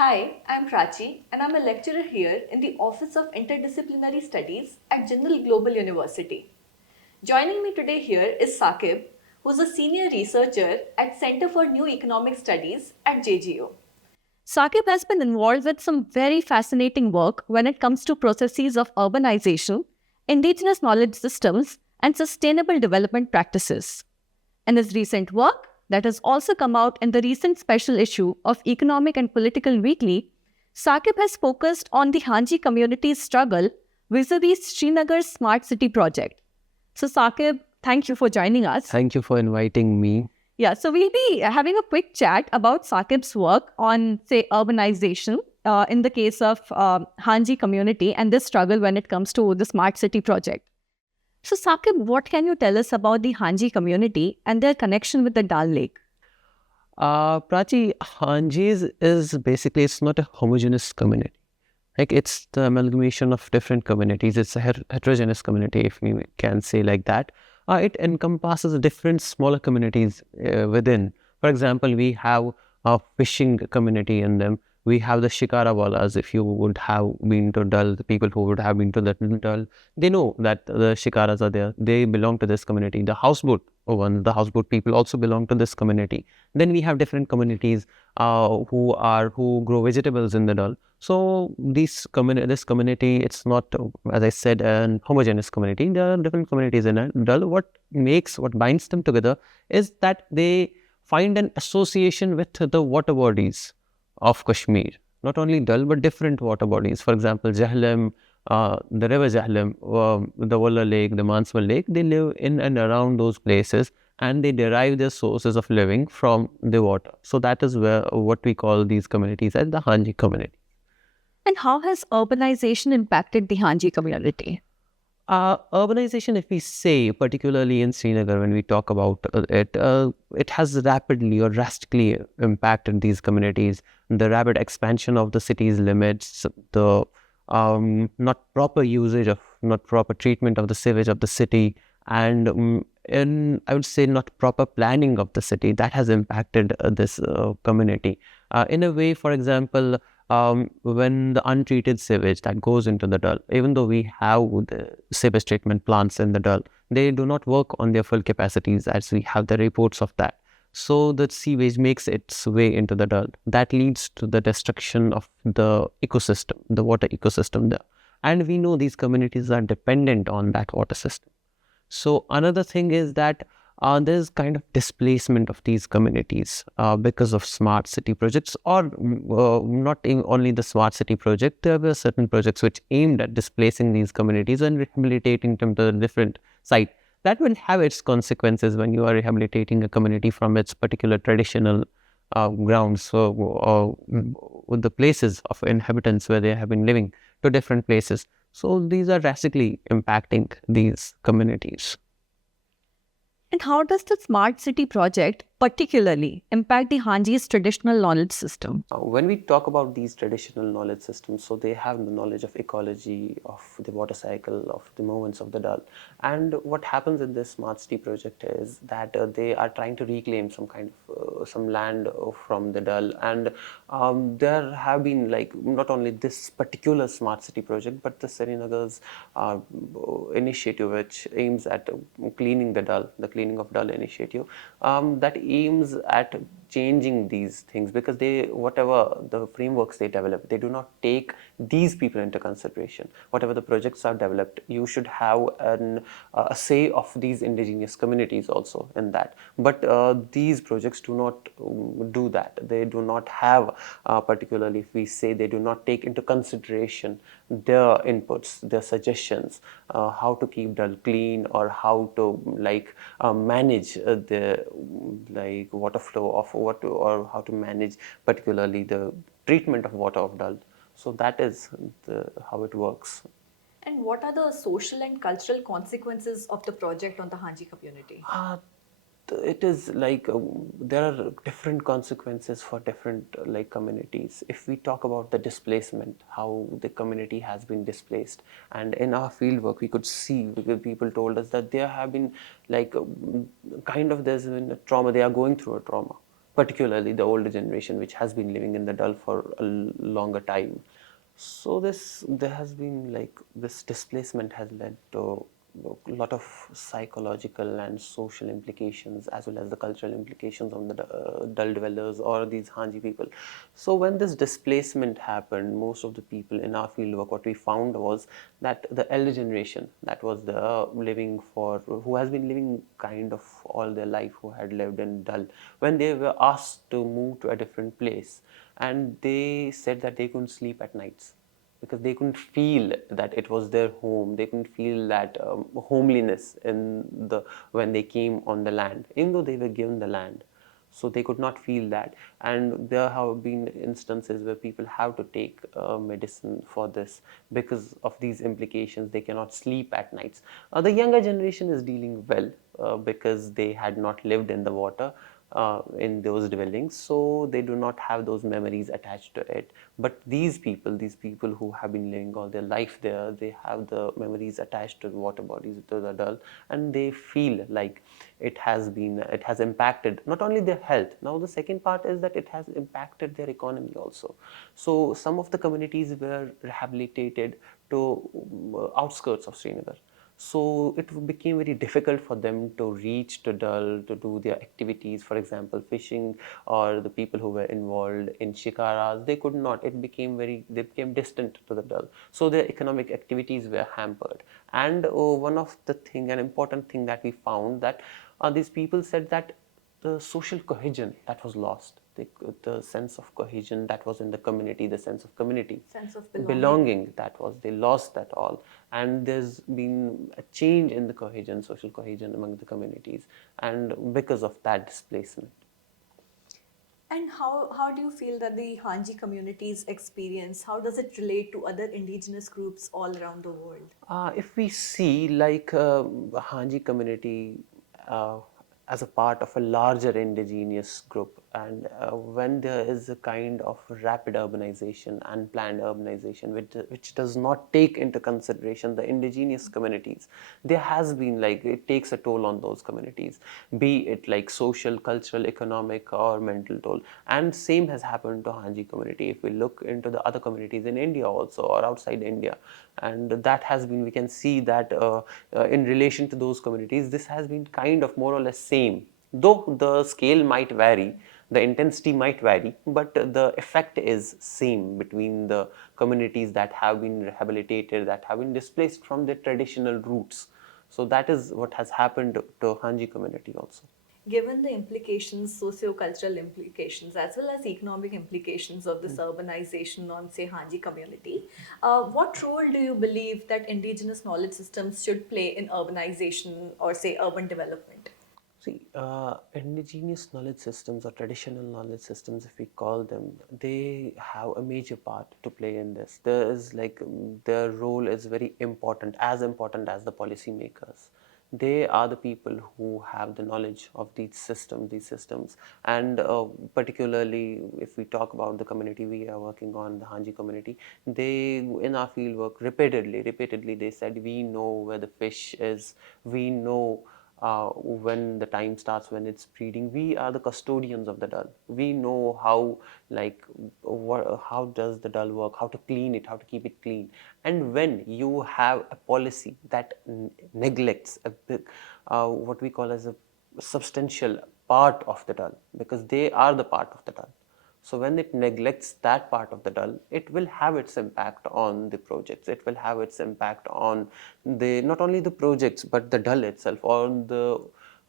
Hi, I'm Prachi and I'm a lecturer here in the Office of Interdisciplinary Studies at Jindal Global University. Joining me today here is Saqib, who's a senior researcher at Center for New Economic Studies at JGU. Saqib has been involved with some very fascinating work when it comes to processes of urbanization, indigenous knowledge systems, and sustainable development practices. In his recent work, that has also come out in the recent special issue of Economic and Political Weekly, Saqib has focused on the Hanji community's struggle vis-a-vis Srinagar's Smart City project. So Saqib, thank you for joining us. Thank you for inviting me. Yeah, so we'll be having a quick chat about Saqib's work on, say, urbanization in the case of Hanji community and this struggle when it comes to the Smart City project. So Saqib, what can you tell us about the Hanji community and their connection with the Dal Lake? Prachi, Hanjis is basically, it's not a homogeneous community. Like it's the amalgamation of different communities. It's a heterogeneous community, if we can say like that. It encompasses different smaller communities within. For example, we have a fishing community in them. We have the Shikarawalas. If you would have been to Dal, the people who would have been to the Dal, they know that the Shikaras are there. They belong to this community. The houseboat the houseboat people also belong to this community. Then we have different communities who grow vegetables in the Dal. So this community, it's not, as I said, a homogeneous community. There are different communities in a Dal. What binds them together is that they find an association with the water bodies of Kashmir. Not only Dal, but different water bodies. For example, Jahlam, the river Jahlam, the Walla Lake, the Manswell Lake, they live in and around those places and they derive their sources of living from the water. So that is what we call these communities as the Hanji community. And how has urbanization impacted the Hanji community? Urbanization, if we say, particularly in Srinagar, when we talk about it has rapidly or drastically impacted these communities. The rapid expansion of the city's limits, the not proper treatment of the sewage of the city, and I would say not proper planning of the city, that has impacted this community. In a way, for example, when the untreated sewage that goes into the Dal, even though we have the sewage treatment plants in the Dal, they do not work on their full capacities, as we have the reports of that. So the sewage makes its way into the Dal. That leads to the destruction of the ecosystem, the water ecosystem there. And we know these communities are dependent on that water system. So another thing is that there's kind of displacement of these communities because of smart city projects, or not only the smart city project. There were certain projects which aimed at displacing these communities and rehabilitating them to a different site. That will have its consequences when you are rehabilitating a community from its particular traditional grounds, so with the places of inhabitants where they have been living, to different places. So these are drastically impacting these communities. And how does the Smart City project particularly impact the Hanji's traditional knowledge system? When we talk about these traditional knowledge systems, so they have the knowledge of ecology, of the water cycle, of the movements of the Dal. And what happens in this Smart City project is that they are trying to reclaim some kind of some land from the Dal. And there have been, like, not only this particular Smart City project, but the Srinagar's initiative, which aims at cleaning the Dal, the cleaning of Dal initiative, that aims at changing these things, because whatever the frameworks they develop, they do not take these people into consideration. Whatever the projects are developed, you should have a say of these indigenous communities also in that. But these projects do not do that. They do not have, particularly if we say, they do not take into consideration their inputs, their suggestions, how to keep Dal clean, or how to manage the water flow of water, or how to manage particularly the treatment of water of Dal. So that is how it works. And what are the social and cultural consequences of the project on the Hanji community? It is there are different consequences for different communities. If we talk about the displacement, how the community has been displaced, and in our fieldwork we could see, because people told us that there have been there's been a trauma, they are going through a trauma, particularly the older generation, which has been living in the Dal for a longer time. So there has been like this displacement has led to a lot of psychological and social implications, as well as the cultural implications on the Dal dwellers or these Hanji people. So when this displacement happened, most of the people in our fieldwork, what we found was that the elder generation, that was the living for, who has been living kind of all their life, who had lived in Dal, when they were asked to move to a different place, and they said that they couldn't sleep at nights because they couldn't feel that it was their home. They couldn't feel that homeliness in the when they came on the land, even though they were given the land. So they could not feel that, and there have been instances where people have to take medicine for this because of these implications. They cannot sleep at nights. The younger generation is dealing well because they had not lived in the water in those dwellings, so they do not have those memories attached to it. But these people who have been living all their life there, they have the memories attached to the water bodies, to the Dal, and they feel like it has impacted not only their health. Now the second part is that it has impacted their economy also. So some of the communities were rehabilitated to outskirts of Srinagar. So it became very difficult for them to reach to Dal to do their activities, for example, fishing, or the people who were involved in shikaras. They could not. They became distant to the Dal. So their economic activities were hampered. And one of the thing, an important thing that we found, that these people said that the social cohesion that was lost, the sense of cohesion that was in the community, the sense of community, Sense of belonging. that was, they lost that all. And there's been a change in the cohesion, social cohesion among the communities, and because of that displacement. And how do you feel that the Hanji community's experience, how does it relate to other indigenous groups all around the world? If we see like Hanji community uh, as a part of a larger indigenous group, and when there is a kind of rapid urbanization, unplanned urbanization, which does not take into consideration the indigenous communities, there has been like, it takes a toll on those communities, be it like social, cultural, economic, or mental toll. And same has happened to Hanji community. If we look into the other communities in India also, or outside India, and that has been, we can see that in relation to those communities, this has been kind of more or less same, though the scale might vary, the intensity might vary, but the effect is same between the communities that have been rehabilitated, that have been displaced from their traditional roots. So that is what has happened to Hanji community also. Given the implications, socio-cultural implications, as well as economic implications of this urbanization on, say, Hanji community, what role do you believe that indigenous knowledge systems should play in urbanization or, say, urban development? See, indigenous knowledge systems, or traditional knowledge systems, if we call them, they have a major part to play in this. There is like their role is very important as the policymakers. They are the people who have the knowledge of these systems, and particularly if we talk about the community we are working on, the Hanji community, they in our field work repeatedly they said, we know where the fish is, we know when the time starts, when it's breeding. We are the custodians of the Dal. We know how, like, how does the Dal work, how to clean it, how to keep it clean. And when you have a policy that neglects a big, what we call as a substantial part of the Dal, because they are the part of the Dal. So when it neglects that part of the Dal, it will have its impact on the projects. It will have its impact on the not only the projects but the Dal itself, on the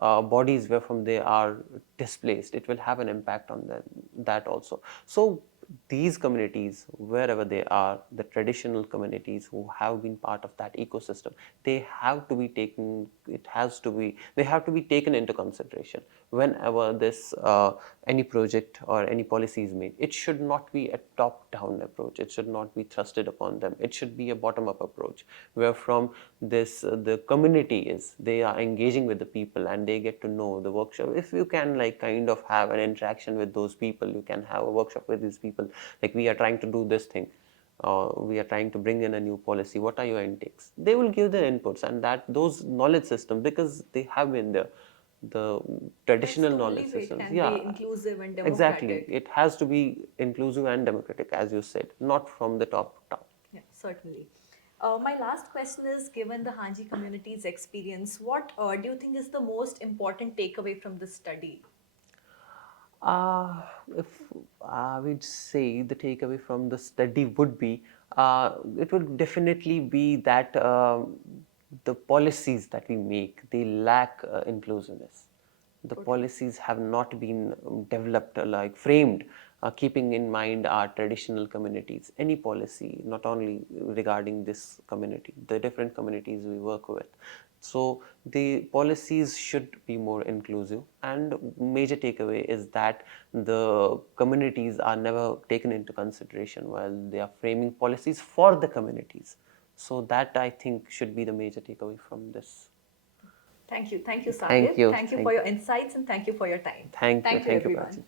bodies where from they are displaced. It will have an impact on that also. So these communities, wherever they are, the traditional communities who have been part of that ecosystem, they have to be taken. They have to be taken into consideration whenever this any project or any policy is made. It should not be a top-down approach. It should not be thrusted upon them. It should be a bottom-up approach, where from this the community is, they are engaging with the people and they get to know the workshop. If you can like kind of have an interaction with those people, you can have a workshop with these people, like, we are trying to do this thing, we are trying to bring in a new policy, what are your intakes? They will give their inputs, and that those knowledge systems, because they have been there, the traditional That's the knowledge only way it systems. can Yeah, be inclusive and exactly. democratic. It has to be inclusive and democratic, as you said, not from the top down. Yeah, certainly. My last question is, given the Hanji community's experience, what do you think is the most important takeaway from this study? Uh, if I would say the takeaway from the study would be, it would definitely be that the policies that we make, they lack inclusiveness. The Totally. policies have not been developed, like framed, keeping in mind our traditional communities. Any policy, not only regarding this community, the different communities we work with. So the policies should be more inclusive, and major takeaway is that the communities are never taken into consideration while they are framing policies for the communities. So that, I think, should be the major takeaway from this. Thank you. Thank you, Thank Saqib. you. Thank you for your insights and thank you for your time. Thank you. Thank you, Thank you, everyone. Prachi.